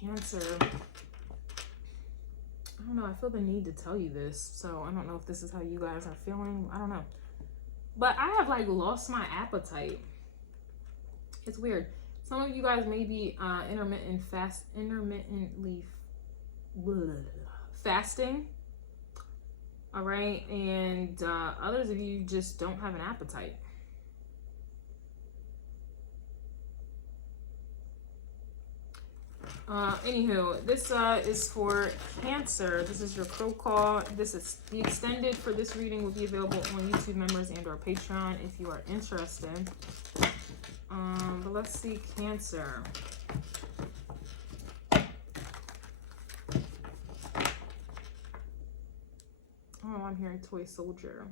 Cancer. I don't know, I feel the need to tell you this, so I don't know if this is how you guys are feeling. I don't know. But I have like lost my appetite. It's weird. Some of you guys may be intermittently fasting. All right, and others of you just don't have an appetite. Anywho, this is for Cancer. This is your crow call. This is the extended for this reading will be available on YouTube members and or Patreon if you are interested. But let's see Cancer. Oh, I'm hearing toy soldier.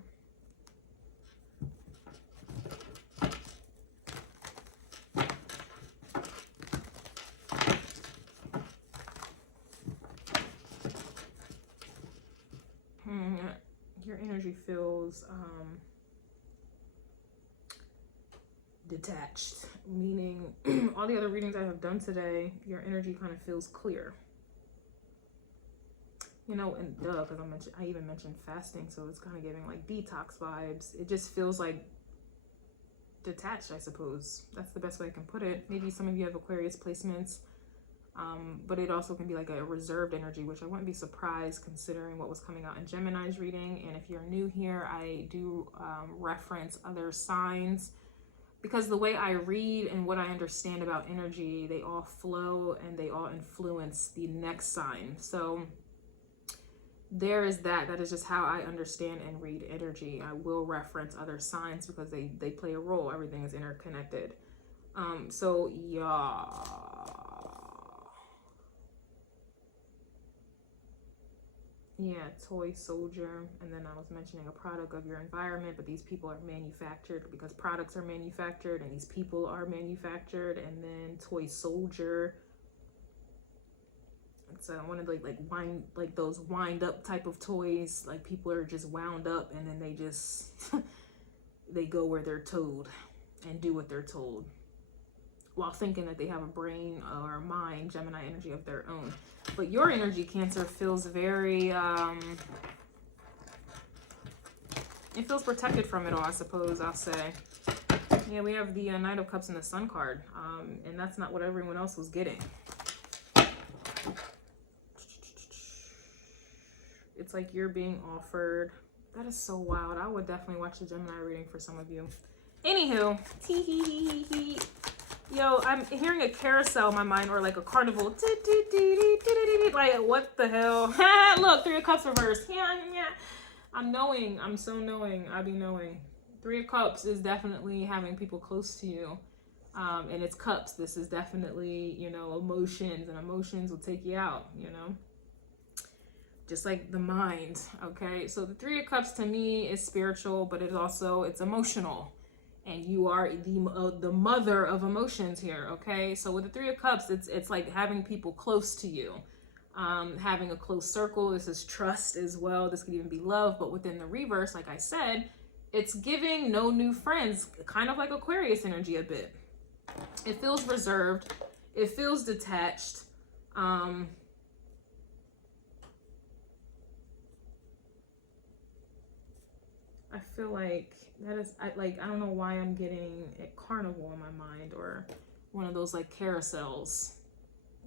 Your energy feels detached, meaning all the other readings I have done today, your energy kind of feels clear. You know, and because I even mentioned fasting, so it's kind of giving like detox vibes. It just feels like detached, I suppose. That's the best way I can put it. Maybe some of you have Aquarius placements, but it also can be like a reserved energy, which I wouldn't be surprised considering what was coming out in Gemini's reading. And if you're new here, I do reference other signs because the way I read and what I understand about energy, they all flow and they all influence the next sign. So there is that. That is just how I understand and read energy. I will reference other signs because they play a role. Everything is interconnected. So yeah. Yeah, toy soldier. And then I was mentioning a product of your environment, but these people are manufactured because products are manufactured and these people are manufactured. And then toy soldier. It's one of the like those wind up type of toys. Like people are just wound up and then they just they go where they're told and do what they're told while thinking that they have a brain or a mind, Gemini energy of their own. But your energy, Cancer, feels very it feels protected from it all, I suppose I'll say. Yeah, we have the Knight of Cups and the Sun card, and that's not what everyone else was getting. It's like you're being offered. That is so wild. I would definitely watch the Gemini reading for some of you. Anywho, yo, I'm hearing a carousel in my mind, or like a carnival. Like, what the hell? Look, 3 of Cups reversed. Yeah. I'm knowing. I'm so knowing. I be knowing. 3 of Cups is definitely having people close to you. And it's cups. This is definitely, you know, emotions, and emotions will take you out, you know. Just like the mind, okay? So the 3 of Cups to me is spiritual, but it's emotional. And you are the mother of emotions here, okay? So with the 3 of Cups, it's like having people close to you. Having a close circle. This is trust as well. This could even be love, but within the reverse, like I said, it's giving no new friends, kind of like Aquarius energy a bit. It feels reserved. It feels detached. I feel like that is, I don't know why I'm getting a carnival in my mind, or one of those like carousels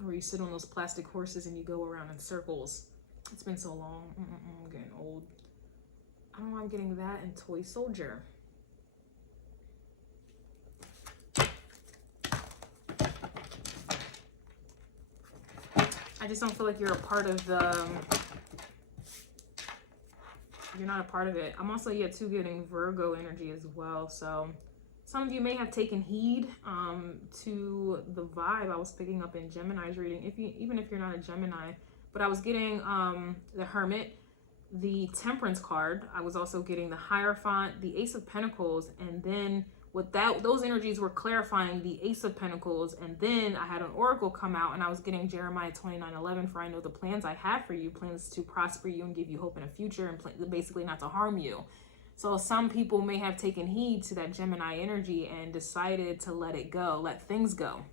where you sit on those plastic horses and you go around in circles. It's been so long. I'm getting old. I don't know why I'm getting that and toy soldier. I just don't feel like you're a part of the... You're not a part of it. I'm also yet too getting Virgo energy as well. So some of you may have taken heed to the vibe I was picking up in Gemini's reading. Even if you're not a Gemini, but I was getting the Hermit, the Temperance card. I was also getting the Hierophant, the Ace of Pentacles, and then with that, those energies were clarifying the Ace of Pentacles, and then I had an Oracle come out, and I was getting Jeremiah 29:11, for I know the plans I have for you, plans to prosper you and give you hope in a future, and basically not to harm you. So some people may have taken heed to that Gemini energy and decided to let it go, let things go,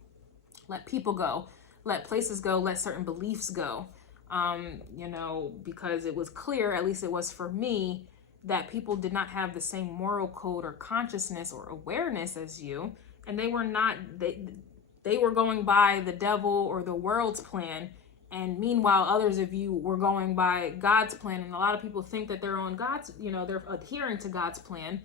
let people go, let places go, let certain beliefs go. You know, because it was clear, at least it was for me, that people did not have the same moral code or consciousness or awareness as you. And they were not, they were going by the devil or the world's plan. And meanwhile, others of you were going by God's plan. And a lot of people think that they're on God's, you know, they're adhering to God's plan.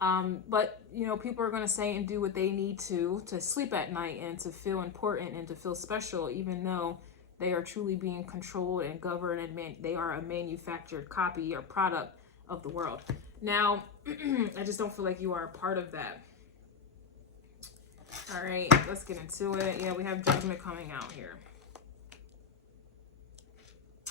But, you know, people are going to say and do what they need to sleep at night and to feel important and to feel special, even though they are truly being controlled and governed, and they are a manufactured copy or product of the world. Now, I just don't feel like you are a part of that. All right, let's get into it. Yeah, we have Judgment coming out here.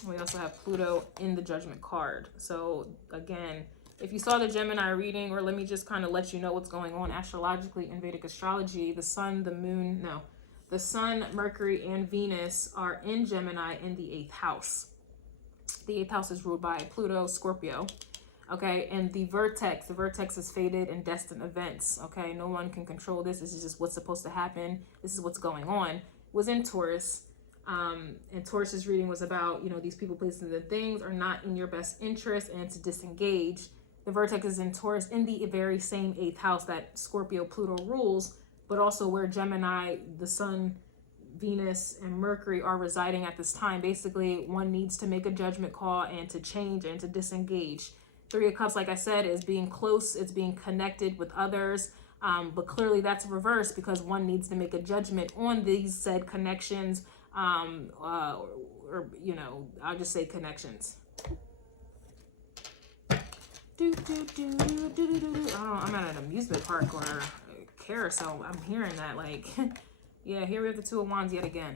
We also have Pluto in the Judgment card. So again, if you saw the Gemini reading, or let me just kind of let you know what's going on astrologically in Vedic astrology, the sun, the moon, no. The sun, Mercury, and Venus are in Gemini in the 8th house. The 8th house is ruled by Pluto, Scorpio. Okay, and the vertex is fated and destined events. Okay, no one can control this. This is just what's supposed to happen. This is what's going on. Was in Taurus. And Taurus's reading was about, you know, these people, places, and things are not in your best interest and to disengage. The vertex is in Taurus in the very same 8th house that Scorpio, Pluto rules, but also where Gemini, the sun, Venus, and Mercury are residing at this time. Basically, one needs to make a judgment call and to change and to disengage. 3 of Cups, like I said, is being close. It's being connected with others. But clearly that's reversed because one needs to make a judgment on these said connections. Or, you know, I'll just say connections. I don't know, I'm at an amusement park or a carousel. I'm hearing that, like, yeah, here we have the 2 of Wands yet again.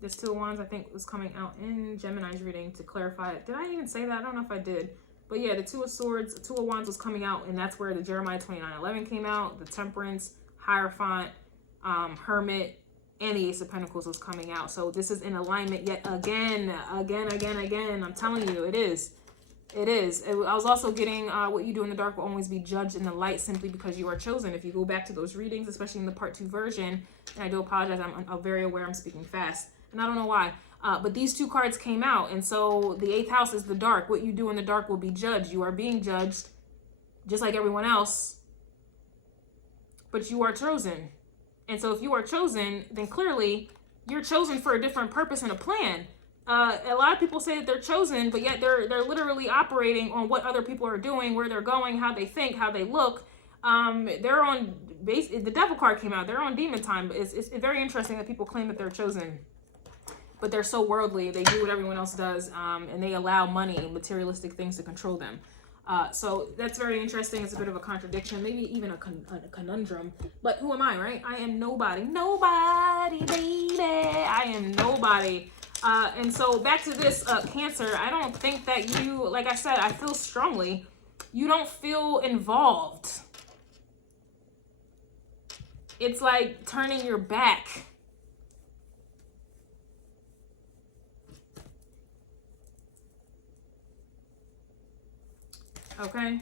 This 2 of Wands, I think, was coming out in Gemini's reading to clarify it. Did I even say that? I don't know if I did. But yeah, the 2 of Swords, 2 of Wands was coming out, and that's where the Jeremiah 29:11 came out. The Temperance, Hierophant, Hermit, and the Ace of Pentacles was coming out. So this is in alignment yet again. I'm telling you, it is. It is. I was also getting what you do in the dark will always be judged in the light simply because you are chosen. If you go back to those readings, especially in the part 2 version, and I do apologize, I'm very aware I'm speaking fast, and I don't know why. But these 2 cards came out, and so the 8th house is the dark. What you do in the dark will be judged. You are being judged just like everyone else, but you are chosen. And so if you are chosen, then clearly you're chosen for a different purpose and a plan. A lot of people say that they're chosen, but yet they're literally operating on what other people are doing, where they're going, how they think, how they look. They're on base. The Devil card came out. They're on demon time. But it's very interesting that people claim that they're chosen, but they're so worldly. They do what everyone else does, and they allow money, materialistic things to control them. So that's very interesting. It's a bit of a contradiction, maybe even a conundrum. But who am I, right? I am nobody. Nobody, baby. I am nobody. And so back to this Cancer, I don't think that you, like I said, I feel strongly, you don't feel involved. It's like turning your back. Okay.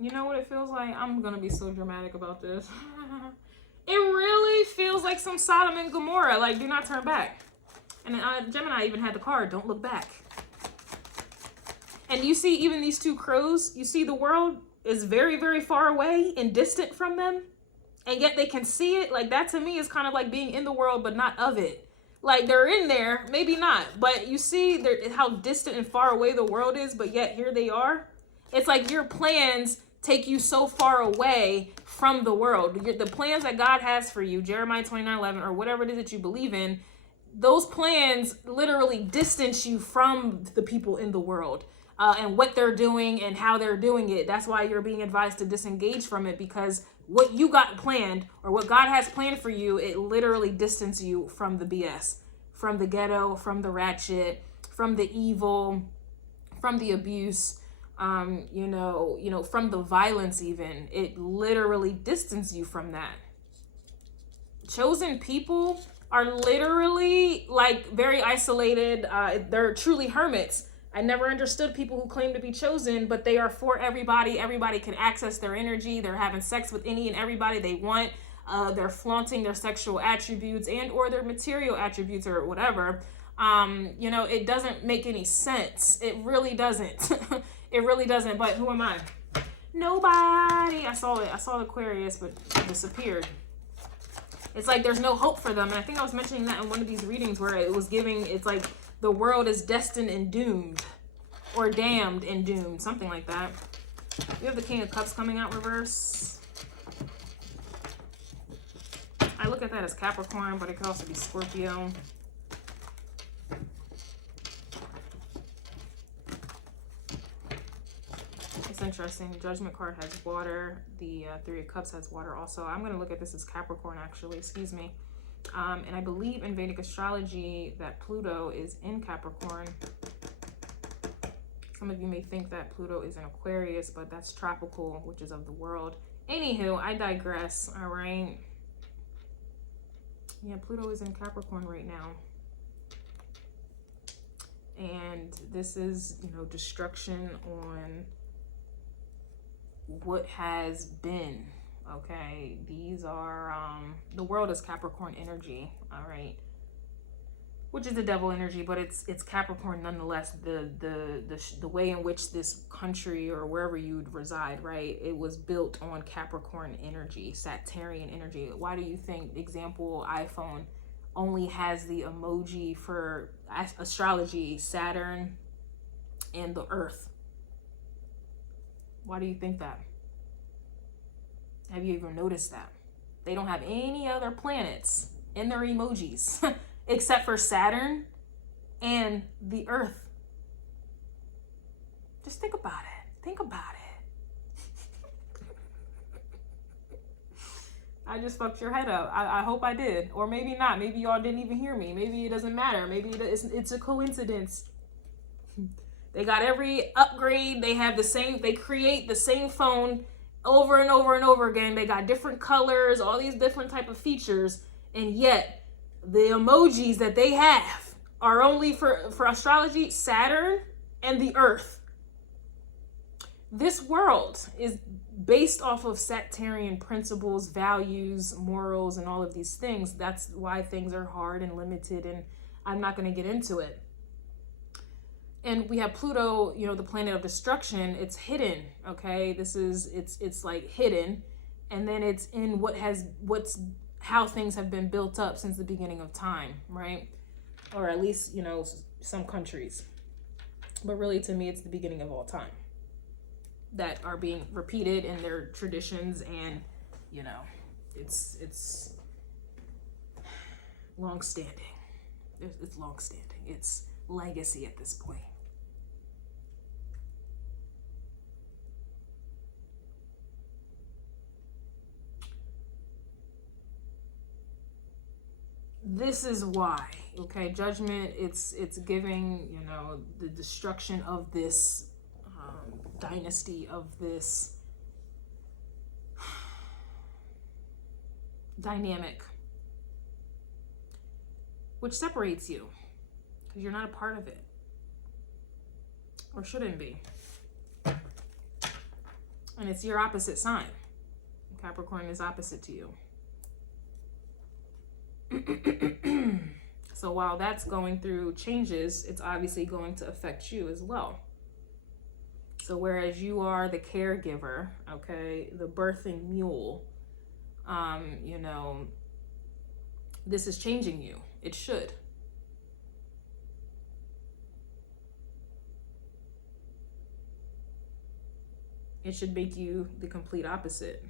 You know what it feels like? I'm gonna be so dramatic about this. It really feels like some Sodom and Gomorrah. Like, do not turn back. And Gemini even had the card, don't look back. And you see even these 2 crows, you see the world is very, very far away and distant from them. And yet they can see it. Like, that to me is kind of like being in the world, but not of it. Like, they're in there, maybe not. But you see how distant and far away the world is, but yet here they are. It's like your plans take you so far away from the world. The plans that God has for you, Jeremiah 29:11, or whatever it is that you believe in, those plans literally distance you from the people in the world and what they're doing and how they're doing it. That's why you're being advised to disengage from it, because what you got planned or what God has planned for you, it literally distances you from the BS, from the ghetto, from the ratchet, from the evil, from the abuse, you know, from the violence even. It literally distances you from that. Chosen people are literally like very isolated. They're truly hermits. I never understood people who claim to be chosen, but they are for everybody. Everybody can access their energy. They're having sex with any and everybody they want. they're flaunting their sexual attributes and or their material attributes or whatever. You know, it doesn't make any sense. It really doesn't. It really doesn't. But who am I? Nobody. I saw it. I saw Aquarius, but it disappeared. It's like there's no hope for them. And I think I was mentioning that in one of these readings where it was giving, it's like the world is destined and doomed, or damned and doomed, something like that. We have the King of Cups coming out reverse. I look at that as Capricorn, but it could also be Scorpio. It's interesting. The Judgment card has water. The Three of Cups has water also. I'm going to look at this as Capricorn, actually. Excuse me. And I believe in Vedic astrology that Pluto is in Capricorn. Some of you may think that Pluto is in Aquarius, but that's tropical, which is of the world. Anywho, I digress. All right. Yeah, Pluto is in Capricorn right now. And this is, you know, destruction on what has been. Okay, these are the world is Capricorn energy, all right, which is the devil energy, but it's Capricorn nonetheless. The way in which this country or wherever you'd reside, right, it was built on Capricorn energy, Saturnian energy. Why do you think, example, iPhone only has the emoji for astrology, Saturn and the Earth? Why do you think that? Have you ever noticed that? They don't have any other planets in their emojis except for Saturn and the Earth. Just think about it. Think about it. I just fucked your head up. I hope I did. Or maybe not. Maybe y'all didn't even hear me. Maybe it doesn't matter. Maybe it's a coincidence. They got every upgrade. They have the same, they create the same phone over and over and over again. They got different colors, all these different type of features. And yet the emojis that they have are only for astrology, Saturn and the Earth. This world is based off of Saturnian principles, values, morals, and all of these things. That's why things are hard and limited. And I'm not going to get into it. And we have Pluto, you know, the planet of destruction. It's hidden, okay? This is, it's like hidden. And then it's in how things have been built up since the beginning of time, right? Or at least, you know, some countries. But really, to me, it's the beginning of all time that are being repeated in their traditions. And, you know, it's long-standing. It's long-standing. It's legacy at this point. This is why, okay, Judgment, it's giving, you know, the destruction of this dynasty, of this dynamic, which separates you because you're not a part of it, or shouldn't be. And it's your opposite sign. Capricorn is opposite to you. So while that's going through changes, it's obviously going to affect you as well. So whereas you are the caregiver, okay, the birthing mule, you know, this is changing you. It should. It should make you the complete opposite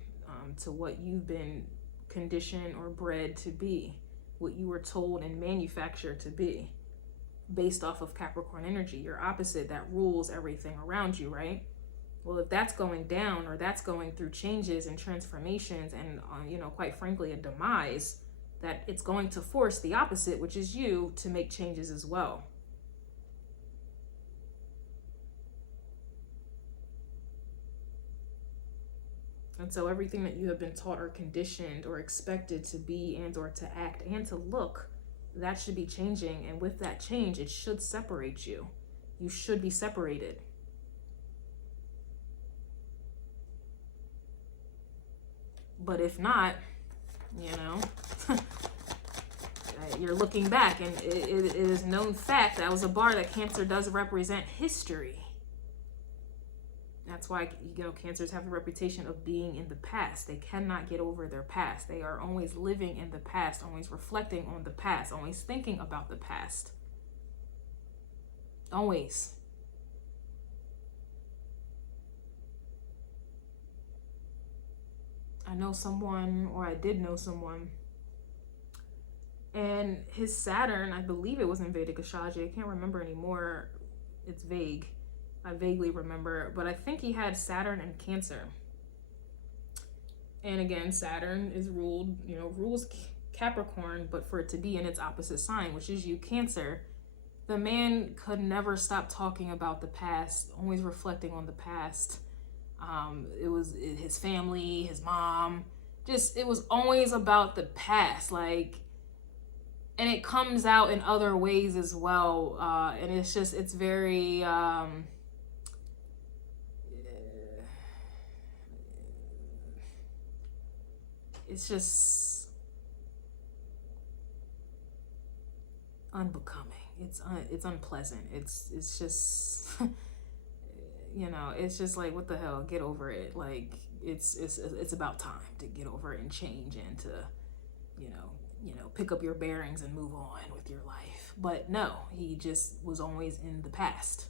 to what you've been conditioned or bred to be, what you were told and manufactured to be based off of Capricorn energy. Your opposite that rules everything around you, right? Well, if that's going down, or that's going through changes and transformations and, you know, quite frankly, a demise, that it's going to force the opposite, which is you, to make changes as well. And so everything that you have been taught or conditioned or expected to be and or to act and to look, that should be changing. And with that change, it should separate you. You should be separated. But if not, you know. You're looking back, and it is known fact that was a bar that Cancer does represent history. That's why, you know, Cancers have a reputation of being in the past. They cannot get over their past. They are always living in the past, always reflecting on the past, always thinking about the past. Always. I know someone, or I did know someone, and his Saturn, I believe it was in Vedic astrology. I can't remember anymore. It's vague. I vaguely remember, but I think he had Saturn and Cancer. And again, Saturn is ruled, you know, rules Capricorn, but for it to be in its opposite sign, which is you, Cancer, the man could never stop talking about the past, always reflecting on the past. It was his family, his mom, just, it was always about the past, like, and it comes out in other ways as well. And it's just, it's very, it's just unbecoming. It's unpleasant. It's just, you know, it's just like, what the hell, get over it. Like, it's about time to get over it and change, and to, you know, pick up your bearings and move on with your life. But no, he just was always in the past,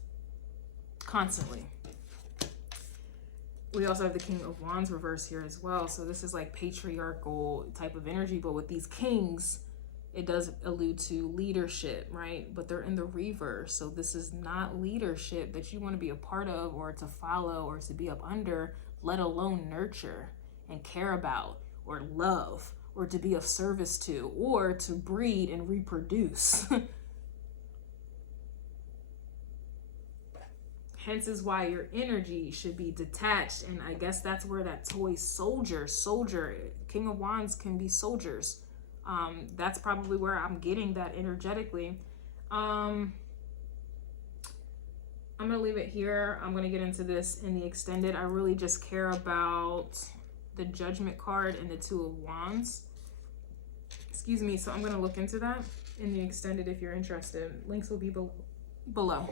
constantly. We also have the King of Wands reverse here as well. So this is like patriarchal type of energy, but with these kings, it does allude to leadership, right? But they're in the reverse. So this is not leadership that you want to be a part of, or to follow, or to be up under, let alone nurture and care about, or love, or to be of service to, or to breed and reproduce. Hence is why your energy should be detached. And I guess that's where that toy soldier, King of Wands can be soldiers. That's probably where I'm getting that energetically. I'm going to leave it here. I'm going to get into this in the extended. I really just care about the Judgment card and the Two of Wands. Excuse me. So I'm going to look into that in the extended if you're interested. Links will be below.